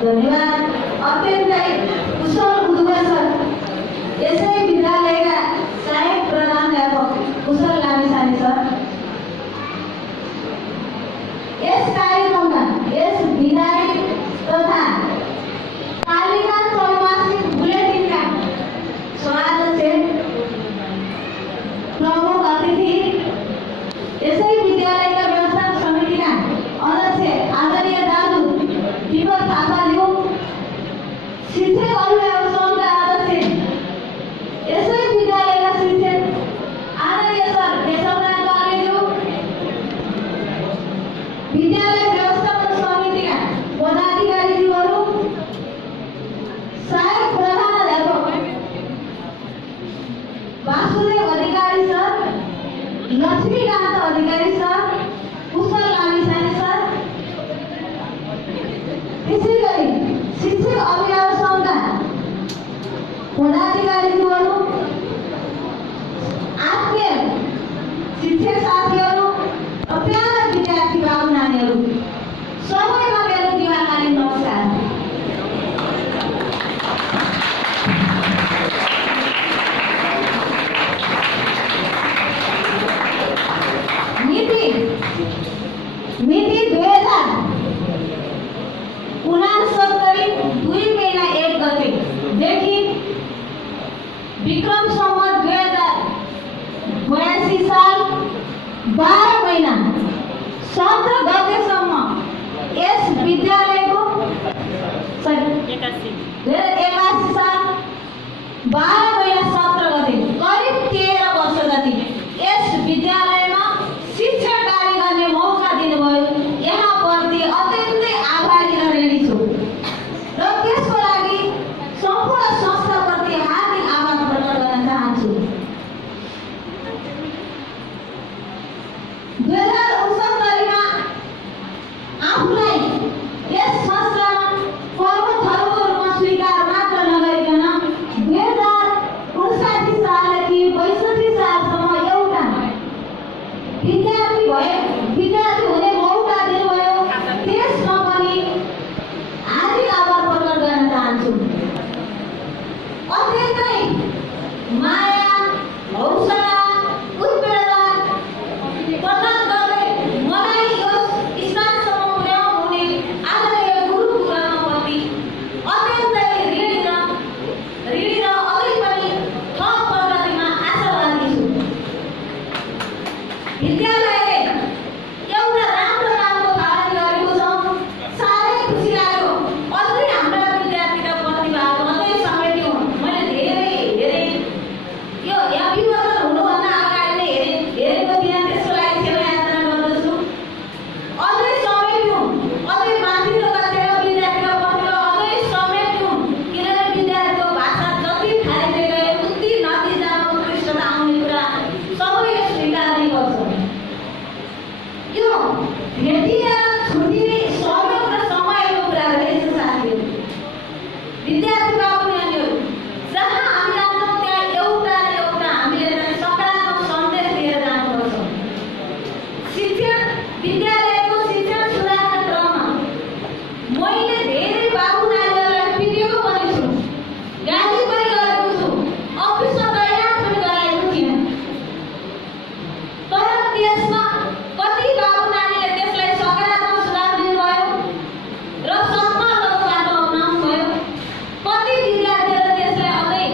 धन्यवाद। अत्यन्तै कुशल उद्घोष यसै विद्यालयका सहायक प्रधानाध्यापक कुशल लामिछाने सर। यस कार्यक्रममा यस विधायक तथा पालिका त्रैमासिक बुलेटिनका सभाध्यक्ष प्रमुख अतिथि यसै विद्यालयका व्यवस्थापक समितिका अध्यक्ष आदरणीय दाजु दीपक थापाज्यू, शिक्षक अभिभावक सङ्घका अध्यक्ष यसै विद्यालयका शिक्षक आदरणीय सर केशवनाथ कार्लेज्यू, विद्यालय व्यवस्थापन समितिका पदाधिकारीज्यूहरू, सहायक प्रधानाध्यापक वासुदेव अधिकारी सर, लक्ष्मीकान्त अधिकारी सर, कुशल लामिछाने सर, त्यसै गरी शिक्षक अभिभावक सङ्घका पदाधिकारीज्यूहरू, आत्मीय शिक्षक साथीहरू, प्यारा विद्यार्थी बाबु नानीहरू, सबैमा मेरो दिवाकालीन नमस्कार। मिति 2069 2 महिना 1 गतेदेखि विक्रम सम्वत 2082 साल 12 महिना 17 गतेसम्म यस विद्यालयको 2081 साल 12 महिना 17 गते करिब 13 वर्ष जति यस विद्यालयमा शिक्षा कार्य गर्ने मौका दिनुभयो। यहाँप्रति अत्यन्तै आभारी र ऋणी छु र त्यसको लागि सम्पूर्ण संस्थाप्रति हार्दिक आभार प्रकट गर्न चाहन्छु। 2069 मा आफूलाई यस संस्थामा कर्मथलोको रूपमा स्वीकार मात्र नगरिकन 2059 सालदेखि 62 सालसम्म एउटा विद्यार्थी हुने मौका दिनुभयो। त्यसमा पनि हार्दिक आभार प्रकट गर्न चाहन्छु। अत्यन्तै माया, हौसला, उत्प्रेरणा प्रदान गर्दै मलाई यो स्थानसम्म पुर्याउनु हुने आदरणीय गुरु गुरुआमाप्रति अत्यन्तै ऋणी र अझै पनि थप प्रगतिमा आशावादी छु। विद्यालयले एउटा राम्रो कामको थालनी गरेको छ, साह्रै खुसी लाग्यो। अझै हाम्रा विद्यार्थीका प्रतिभाहरू अझै समेट्यौँ। मैले धेरै यो विवर्तन हुनुभन्दा अगाडि नै हेरेको थिएँ, त्यसको लागि सेवा यात्रा गर्दछु। अझै समेट्यौँ, अझै माथिल्लो कक्षाका विद्यार्थीका प्रतिभा अझै समेट्यौँ, किनभने विद्यार्थीको भाषा जति खाइँदै गए उति नतिजामा उत्कृष्टता आउने कुरा सबैले स्वीकार्नै पर्छ। यो भेटिएर छुट्टिने सहयोग र समयको कुरा रहेछ साथीहरू। विद्यार्थी बाबु नानीहरू जहाँ हामी जान्छौँ त्यहाँ एउटा न एउटा हामीले चाहिँ सकारात्मक सन्देश दिएर जानुपर्छ। विद्यालयको शिक्षण सुधारका क्रममा मैले धेरै बाबु नानीहरूलाई पिटेको पनि छु, गाली पनि गरेको छु, अफिसमा तैनात पनि गराएको थिएँ। तर त्यसमा कति बाबु नानीले त्यसलाई सकारात्मक सुधार दिनुभयो र सद्भावनाको बाटो अपनाउनु भयो। कति विद्यार्थीहरूले त्यसलाई अझै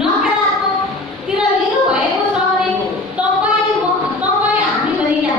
नकारात्मकतिर लिनुभएको छ भने तपाईँ हामी भएका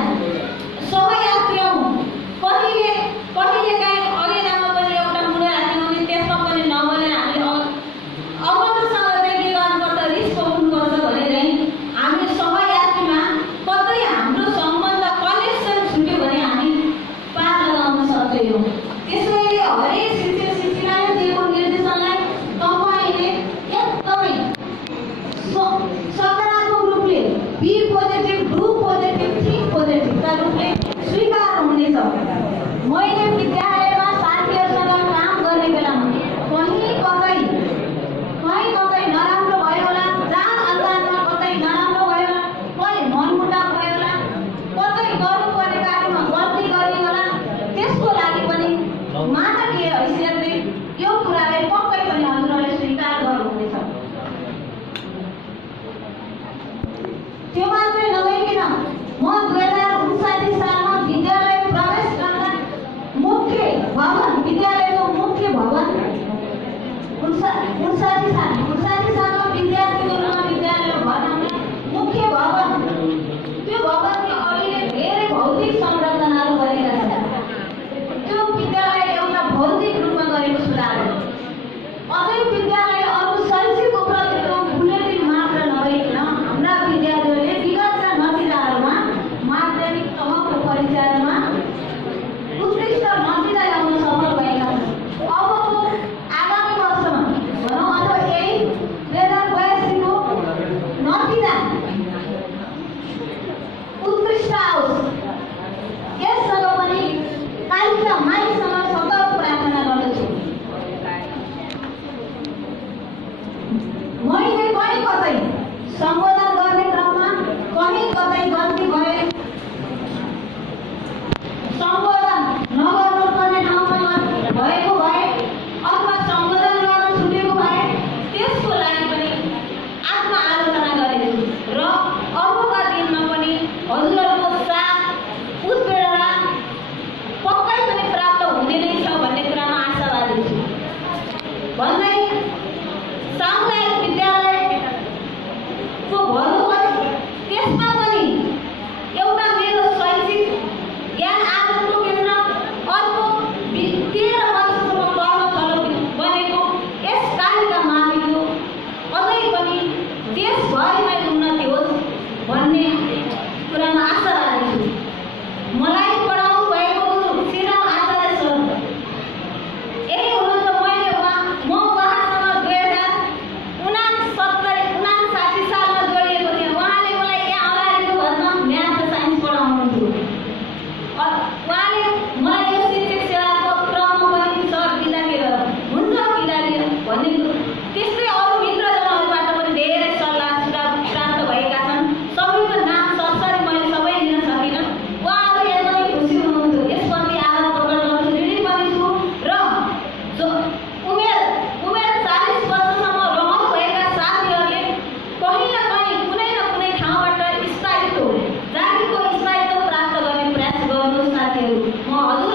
हजुर